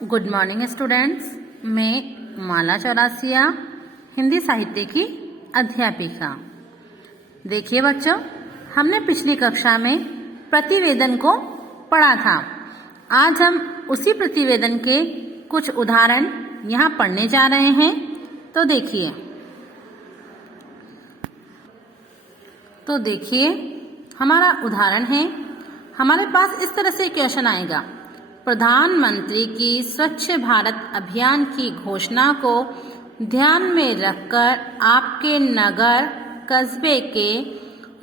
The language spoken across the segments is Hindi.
Good morning students. मैं माला चौरासिया हिंदी साहित्य की अध्यापिका। देखिए बच्चों, हमने पिछली कक्षा में प्रतिवेदन को पढ़ा था। आज हम उसी प्रतिवेदन के कुछ उदाहरण यहाँ पढ़ने जा रहे हैं। तो देखिए हमारा उदाहरण है। हमारे पास इस तरह से क्वेश्चन आएगा। प्रधानमंत्री की स्वच्छ भारत अभियान की घोषणा को ध्यान में रखकर आपके नगर कस्बे के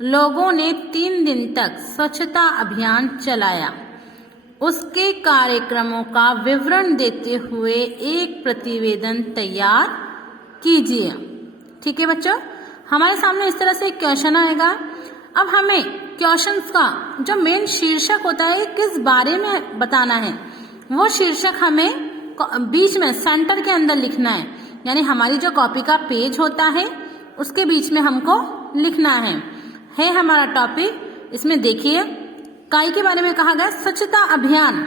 लोगों ने 3 दिन तक स्वच्छता अभियान चलाया। उसके कार्यक्रमों का विवरण देते हुए एक प्रतिवेदन तैयार कीजिए। ठीक है बच्चों, हमारे सामने इस तरह से क्वेश्चन आएगा। अब हमें क्वेश्चंस का जो मेन शीर्षक होता है किस बारे में बताना है, वो शीर्षक हमें बीच में सेंटर के अंदर लिखना है। यानी हमारी जो कॉपी का पेज होता है उसके बीच में हमको लिखना है हमारा टॉपिक। इसमें देखिए काय के बारे में कहा गया, स्वच्छता अभियान।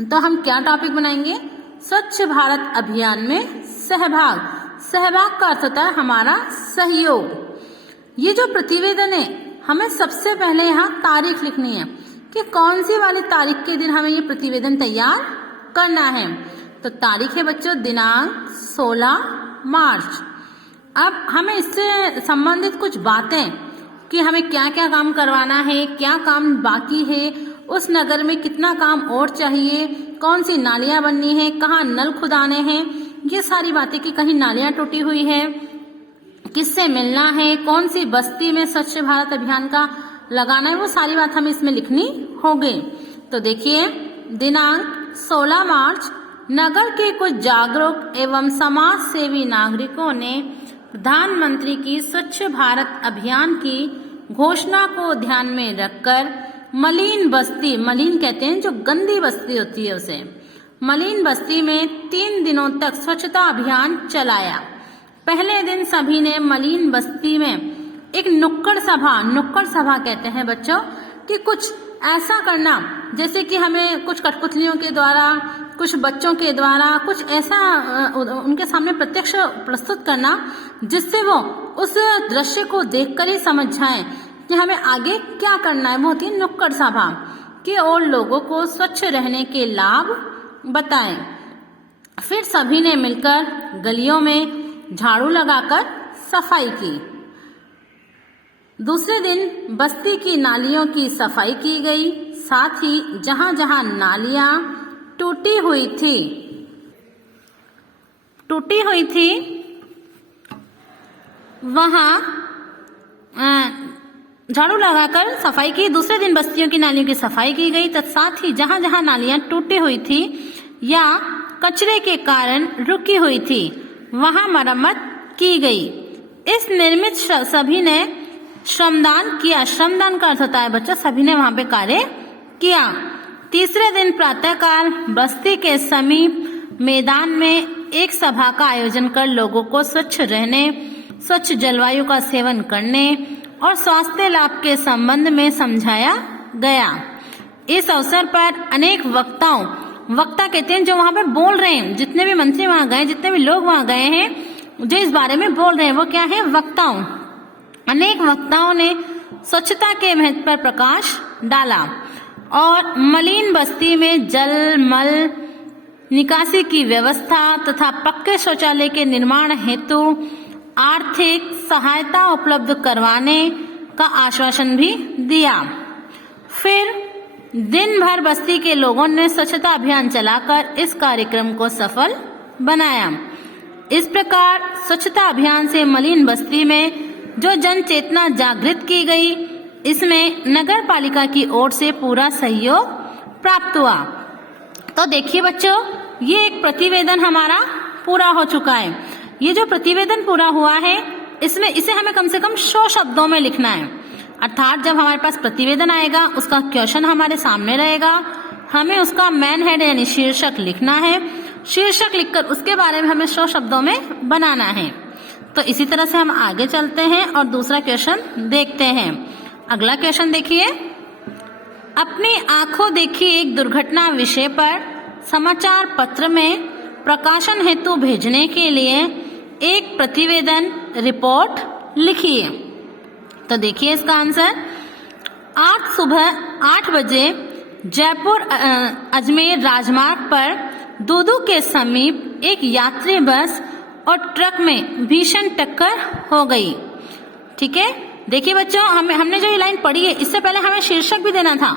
तो हम क्या टॉपिक बनाएंगे? स्वच्छ भारत अभियान में सहभाग। सहभाग का अर्थ होता है हमारा सहयोग। ये जो प्रतिवेदन है, हमें सबसे पहले यहाँ तारीख लिखनी है कि कौन सी वाली तारीख के दिन हमें ये प्रतिवेदन तैयार करना है। तो तारीख है बच्चों दिनांक 16 मार्च। अब हमें इससे संबंधित कुछ बातें कि हमें क्या क्या काम करवाना है, क्या काम बाकी है, उस नगर में कितना काम और चाहिए, कौन सी नालियां बननी है, कहाँ नल खुदाने हैं, ये सारी बातें कि कहीं नालियां टूटी हुई है, किससे मिलना है, कौन सी बस्ती में स्वच्छ भारत अभियान का लगाना है, वो सारी बात हमें इसमें लिखनी होगी। तो देखिए दिनांक 16 मार्च नगर के कुछ जागरूक एवं समाज सेवी नागरिकों ने प्रधानमंत्री की स्वच्छ भारत अभियान की घोषणा को ध्यान में रखकर मलिन बस्ती, मलिन कहते हैं जो गंदी बस्ती होती है उसे, मलिन बस्ती में 3 दिनों तक स्वच्छता अभियान चलाया। पहले दिन सभी ने मलिन बस्ती में एक नुक्कड़ सभा कहते हैं बच्चों, कि कुछ ऐसा करना जैसे कि हमें कुछ कठपुतलियों के द्वारा, कुछ बच्चों के द्वारा कुछ ऐसा उनके सामने प्रत्यक्ष प्रस्तुत करना जिससे वो उस दृश्य को देखकर ही समझ जाएं कि हमें आगे क्या करना है। वो होती है नुक्कड़ सभा कि और लोगों को स्वच्छ रहने के लाभ बताएं। फिर सभी ने मिलकर गलियों में झाड़ू लगाकर सफाई की। दूसरे दिन बस्ती की नालियों की सफाई की गई। साथ ही जहां जहां नालियां टूटी हुई थी वहां झाड़ू लगाकर सफाई की। दूसरे दिन बस्तियों की नालियों की सफाई की गई। साथ ही जहां जहां नालियां टूटी हुई थी या कचरे के कारण रुकी हुई थी वहां मरम्मत की गई। इस निर्मित सभी ने श्रमदान किया। श्रमदान का अर्थ होता है बच्चा सभी ने वहां पे कार्य किया। तीसरे दिन प्रातःकाल बस्ती के समीप मैदान में एक सभा का आयोजन कर लोगों को स्वच्छ रहने, स्वच्छ जलवायु का सेवन करने और स्वास्थ्य लाभ के संबंध में समझाया गया। इस अवसर पर अनेक वक्ता कहते हैं जो वहां पे बोल रहे हैं, जितने भी मंत्री वहां गए, जितने भी लोग वहां गए हैं जो इस बारे में बोल रहे हैं वो क्या है? वक्ताओं। अनेक वक्ताओं ने स्वच्छता के महत्व पर प्रकाश डाला और मलिन बस्ती में जल मल निकासी की व्यवस्था तथा पक्के शौचालय के निर्माण हेतु आर्थिक सहायता उपलब्ध करवाने का आश्वासन भी दिया। फिर दिन भर बस्ती के लोगों ने स्वच्छता अभियान चलाकर इस कार्यक्रम को सफल बनाया। इस प्रकार स्वच्छता अभियान से मलिन बस्ती में जो जन चेतना जागृत की गई, इसमें नगर पालिका की ओर से पूरा सहयोग प्राप्त हुआ। तो देखिए बच्चों, ये एक प्रतिवेदन हमारा पूरा हो चुका है। ये जो प्रतिवेदन पूरा हुआ है इसे हमें कम से कम 100 शब्दों में लिखना है। अर्थात जब हमारे पास प्रतिवेदन आएगा उसका क्वेश्चन हमारे सामने रहेगा, हमें उसका मेन हेड यानी शीर्षक लिखना है। शीर्षक लिखकर उसके बारे में हमें 100 शब्दों में बनाना है। तो इसी तरह से हम आगे चलते हैं और दूसरा क्वेश्चन देखते हैं। अगला क्वेश्चन देखिए, अपनी आंखों देखी एक दुर्घटना विषय पर समाचार पत्र में प्रकाशन हेतु भेजने के लिए एक प्रतिवेदन रिपोर्ट लिखिए। तो देखिए इसका आंसर, आज सुबह 8 बजे जयपुर अजमेर राजमार्ग पर दूदू के समीप एक यात्री बस और ट्रक में भीषण टक्कर हो गई। ठीक है, देखिए बच्चों, हमने जो ये लाइन पढ़ी है, इससे पहले हमें शीर्षक भी देना था,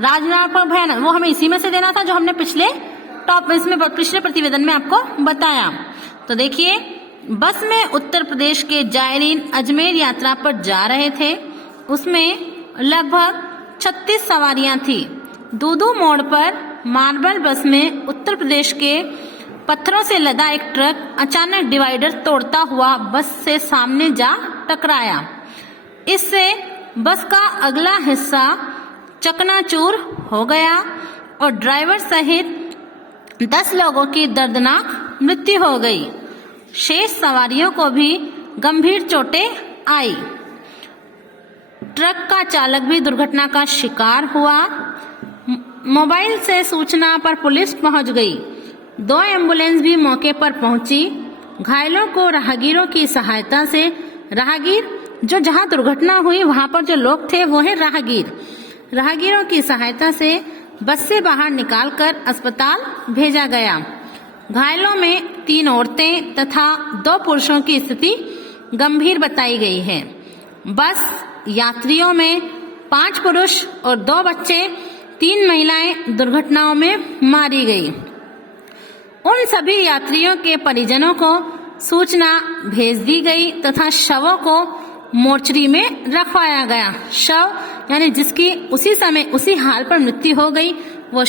राजमार्ग पर भयानक, वो हमें इसी में से देना था जो हमने पिछले प्रतिवेदन में आपको बताया। तो देखिए, बस में उत्तर प्रदेश के जायरीन अजमेर यात्रा पर जा रहे थे। उसमें लगभग 36 सवारियां थी। दूदू मोड़ पर मार्बल बस में उत्तर प्रदेश के पत्थरों से लदा एक ट्रक अचानक डिवाइडर तोड़ता हुआ बस से सामने जा टकराया। इससे बस का अगला हिस्सा चकनाचूर हो गया और ड्राइवर सहित 10 लोगों की दर्दनाक मृत्यु हो गई। शेष सवारियों को भी गंभीर चोटें आई। ट्रक का चालक भी दुर्घटना का शिकार हुआ। मोबाइल से सूचना पर पुलिस पहुंच गई। 2 एम्बुलेंस भी मौके पर पहुंची। घायलों को राहगीरों की सहायता से, राहगीर जो जहां दुर्घटना हुई वहां पर जो लोग थे वो है राहगीरों की सहायता से बस से बाहर निकालकर अस्पताल भेजा गया। घायलों में 3 औरतें तथा 2 पुरुषों की स्थिति गंभीर बताई गई है। बस यात्रियों में 5 पुरुष और 2 बच्चे, 3 महिलाएं दुर्घटनाओं में मारी गई। उन सभी यात्रियों के परिजनों को सूचना भेज दी गई तथा शवों को मोर्चरी में रखवाया गया। शव यानी जिसकी उसी समय उसी हाल पर मृत्यु हो गई, वो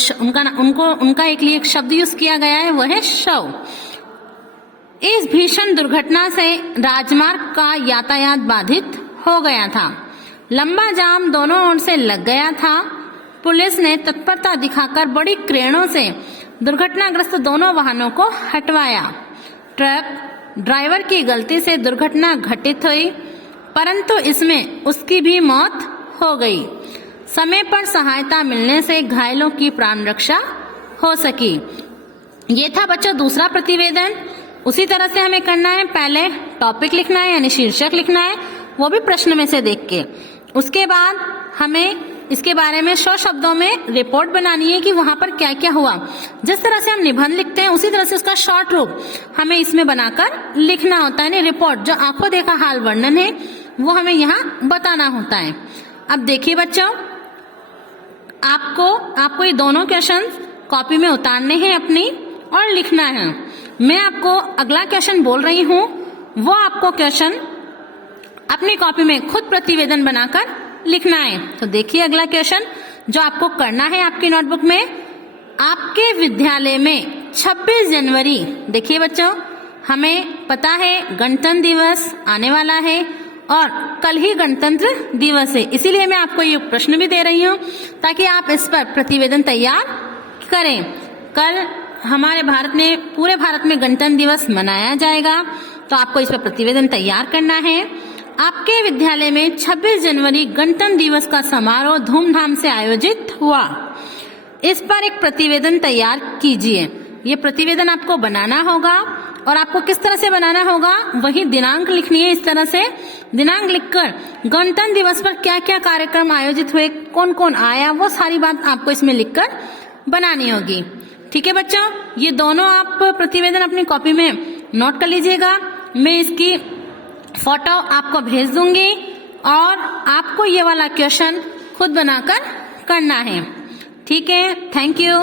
उनका एक शब्द यूज किया गया है, वो है शव। इस भीषण दुर्घटना से राजमार्ग का यातायात बाधित हो गया था। लंबा जाम दोनों ओर से लग गया था। पुलिस ने तत्परता दिखाकर बड़ी क्रेनों से दुर्घटनाग्रस्त दोनों वाहनों को हटवाया। ट्रक ड्राइवर की गलती से दुर्घटना घटित हुई, परंतु इसमें उसकी भी मौत हो गई। समय पर सहायता मिलने से घायलों की प्राण रक्षा हो सकी। ये था बच्चों दूसरा प्रतिवेदन। उसी तरह से हमें करना है, पहले टॉपिक लिखना है यानी शीर्षक लिखना है, वो भी प्रश्न में से देख के। उसके बाद हमें इसके बारे में 100 शब्दों में रिपोर्ट बनानी है कि वहां पर क्या क्या हुआ। जिस तरह से हम निबंध लिखते हैं उसी तरह से उसका शॉर्ट रूप हमें इसमें बनाकर लिखना होता है। रिपोर्ट जो आंखों देखा हाल वर्णन है वो हमें यहाँ बताना होता है। अब देखिए बच्चों, आपको ये दोनों क्वेश्चन कॉपी में उतारने हैं अपनी और लिखना है। मैं आपको अगला क्वेश्चन बोल रही हूँ, वो आपको क्वेश्चन अपनी कॉपी में खुद प्रतिवेदन बनाकर लिखना है। तो देखिए अगला क्वेश्चन जो आपको करना है आपकी नोटबुक में, आपके विद्यालय में 26 जनवरी, देखिए बच्चों हमें पता है गणतंत्र दिवस आने वाला है और कल ही गणतंत्र दिवस है, इसीलिए मैं आपको ये प्रश्न भी दे रही हूँ ताकि आप इस पर प्रतिवेदन तैयार करें। कल हमारे पूरे भारत में गणतंत्र दिवस मनाया जाएगा, तो आपको इस पर प्रतिवेदन तैयार करना है। आपके विद्यालय में 26 जनवरी गणतंत्र दिवस का समारोह धूमधाम से आयोजित हुआ। इस पर एक प्रतिवेदन तैयार कीजिए। ये प्रतिवेदन आपको बनाना होगा और आपको किस तरह से बनाना होगा, वही दिनांक लिखनी है। इस तरह से दिनांक लिखकर गणतंत्र दिवस पर क्या क्या कार्यक्रम आयोजित हुए, कौन कौन आया, वो सारी बात आपको इसमें लिखकर बनानी होगी। ठीक है बच्चों, ये दोनों आप प्रतिवेदन अपनी कॉपी में नोट कर लीजिएगा। मैं इसकी फोटो आपको भेज दूंगी और आपको ये वाला क्वेश्चन खुद बनाकर करना है। ठीक है, थैंक यू।